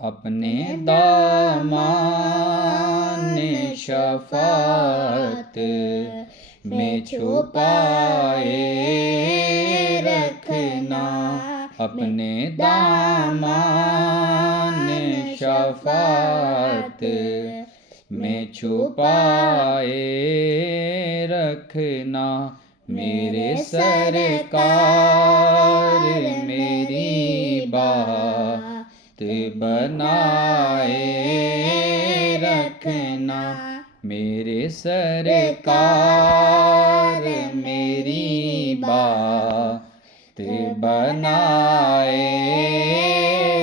अपने दामन शफ़ाअत में छुपाए रखना, अपने दामन शफ़ाअत में छुपाए रखना। मेरे सरकार मेरी बात बनाए रखना, मेरे सरकार मेरी बात बनाए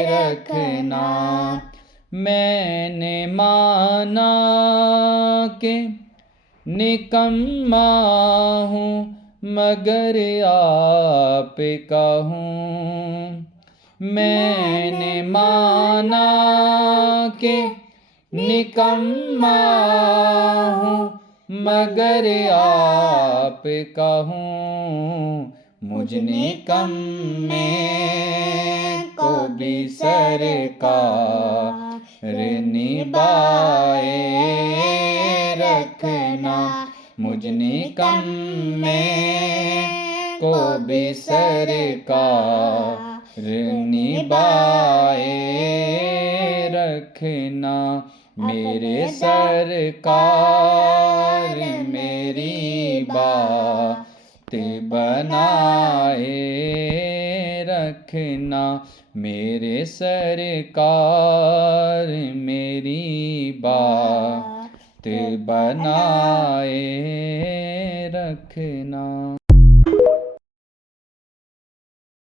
रखना। मैंने माना कि निकम्मा हूँ मगर आपका हूँ। मैंने माना कि निकम्मा हूँ मगर आपका हूँ। मुझ निकम्मे को भी सरकार निभाए रखना, मुझ निकम्मे को भी सरकार निभाए रखना। मेरे सरकार मेरी बात बनाए रखना, मेरे सरकार मेरी बात बनाए रखना।